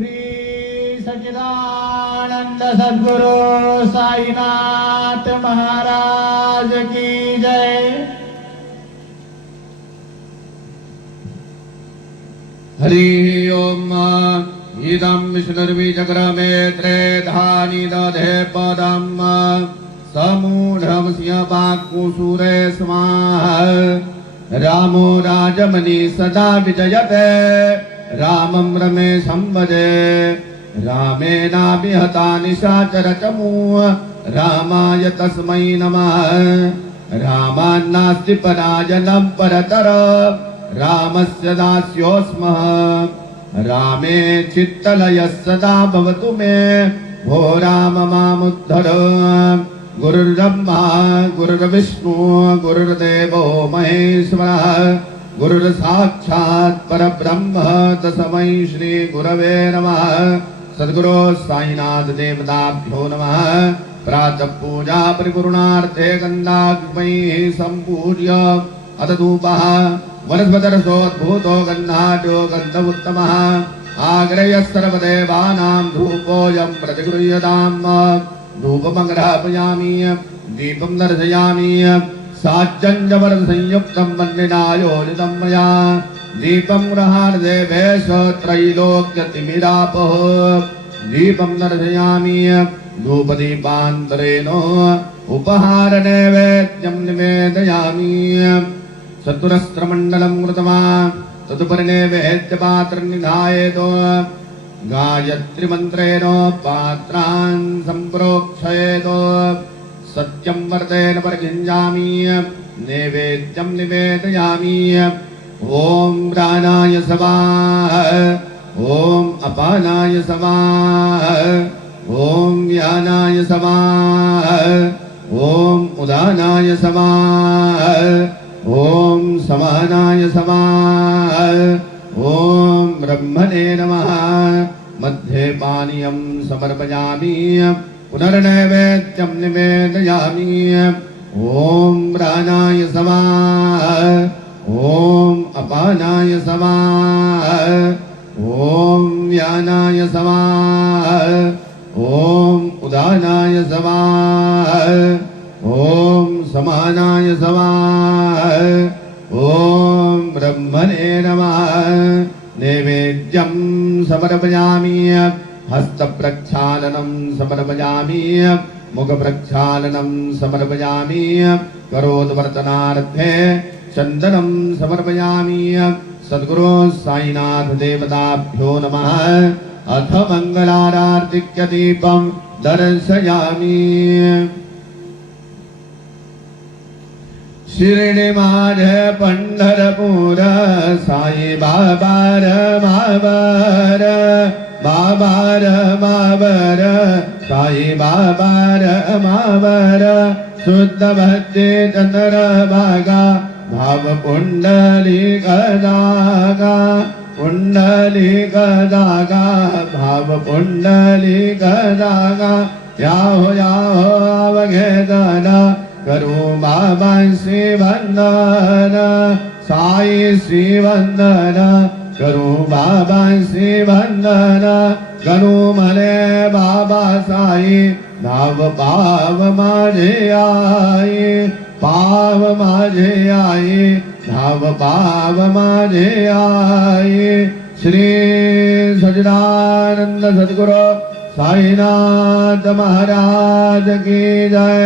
श्री सच्चिदानंद सद्गुरु साईनाथ महाराज की जय। हरि ओम। इदं विष्णुर्विचक्रमे त्रेधानि दधे पदं समूढमस्य वाक्कुसूरे स्वाहा। रामो राजमणि सदा विजयते रामं रमेशं भजे। रामेणाभिहता निशाचरचमू रामाय तस्मै नमः। रामान्नास्ति पराजनं परतर रामस्य दास्योऽस्मः। रामे चित्तलयः सदा भवतु मे भो राम मामुद्धर। गुरुर्ब्रह्मा गुरुर्विष्णु गुरुर्देवो महेश्वरः गुरुर्साक्षात् परब्रह्म तस्मै श्री गुरवे नमः। सद्गुरो साईनाथ देवताभ्यो नमः। प्रातः पूजा परिपूर्णार्थे गन्धाग्निमयैः सम्पूज्य अथ धूपः वनस्पतिरसोद्भूतो गन्धाढ्यो गन्ध उत्तमः। आग्रह्य सर्वदेवानां धूपोऽयं प्रतिगृह्यताम्। धूपमग्रापयामि दीपं दर्शयामि साज्जन्यवरसंयुक्तं वह्निनायोजितं मया। दीपं गृहार्देवेश त्रैलोक्यतिमिरापः। दीपं दर्शयामि धूपदीपान्तरेण उपहारनैवेद्यं निवेदयामि। चतुरस्रमण्डलं कृतवान् तदुपरि नैवेद्यपात्रं निधायेत्। गायत्रीमन्त्रेण पात्रान् सम्प्रोक्षयेत्। सत्यं वर्तेन परिगृह्णामि नैवेद्यं निवेदयामि। ॐ प्राणाय स्वाहा ॐ अपानाय स्वाहा ॐ व्यानाय स्वाहा ॐ उदानाय स्वाहा ॐ समानाय स्वाहा ॐ ब्रह्मणे नमः। मध्ये पानीयं समर्पयामि पुनर्नैवेद्यं निवेदयामि। ॐ प्राणाय स्वाहा ॐ अपानाय स्वाहा ॐ व्यानाय स्वाहा ॐ उदानाय स्वाहा ॐ समानाय स्वाहा ॐ ब्रह्मणे नमः। नैवेद्यं समर्पयामि हस्तप्रक्षालनं समर्पयामि मुखप्रक्षालनं समर्पयामि करोद्वर्तनार्थे चन्दनं समर्पयामि। सद्गुरो साईनाथ देवताभ्यो नमः। अथ मङ्गलारार्तिक्यदीपं दर्शयामि। शिर्डी माझे पंढरपूर साई बाबार मावर बाबार मावर साई बाबार मावर। शुद्ध भक्ति चंद्रभागा भाव कुंडली गदागा कुंडली गदागा भाव कुंडली गदागा। याहो अवघेदना करू बाबा श्री वंदन साई श्री वंदन करू बाबा श्री वंदन। गणू मले बाबा साई नाव पाव माझे आई पाव माझे आई नाव पाव माझे आई। श्री सच्चिदानंद सद्गुरु साईनाथ महाराज की जय।